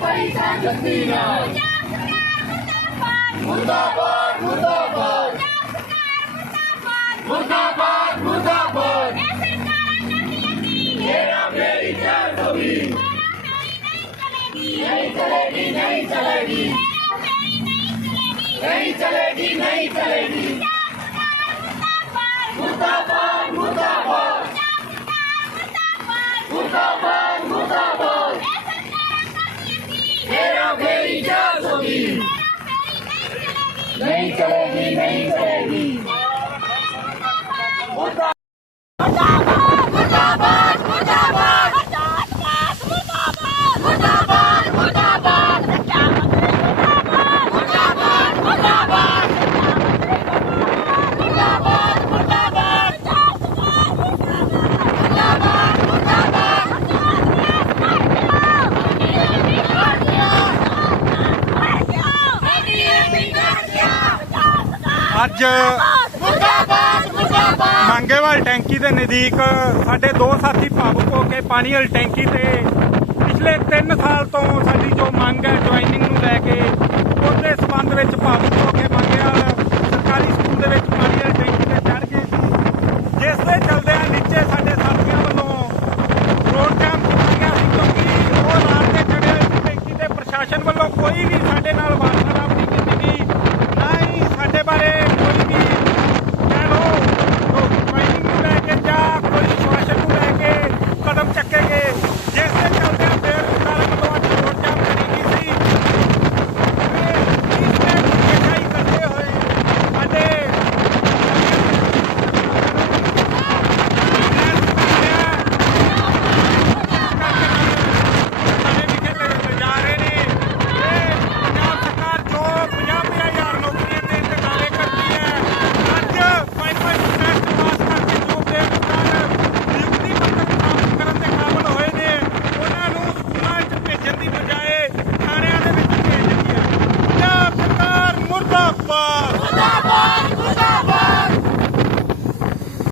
पैसा हसीना मुर्दाबाद मुर्दाबाद मुर्दाबाद मुर्दाबाद मेरा मेरी जान कभी नहीं चलेगी नहीं चलेगी नहीं चलेगी नहीं चलेगी मुर्दाबाद मुर्दाबाद मुर्दाबाद Mayday, Mayday. ਅੱਜ ਮੰਗੇਵਾਲ ਟੈਂਕੀ ਦੇ ਨਜ਼ਦੀਕ ਸਾਡੇ ਦੋ ਸਾਥੀ ਭਾਵੁਕ ਹੋ ਕੇ ਪਾਣੀ ਵਾਲੀ ਟੈਂਕੀ ਤੇ ਪਿਛਲੇ 3 ਸਾਲ ਤੋਂ ਸਾਡੀ ਜੋ ਮੰਗ ਹੈ ਜੁਆਇਨਿੰਗ ਨੂੰ ਲੈ ਕੇ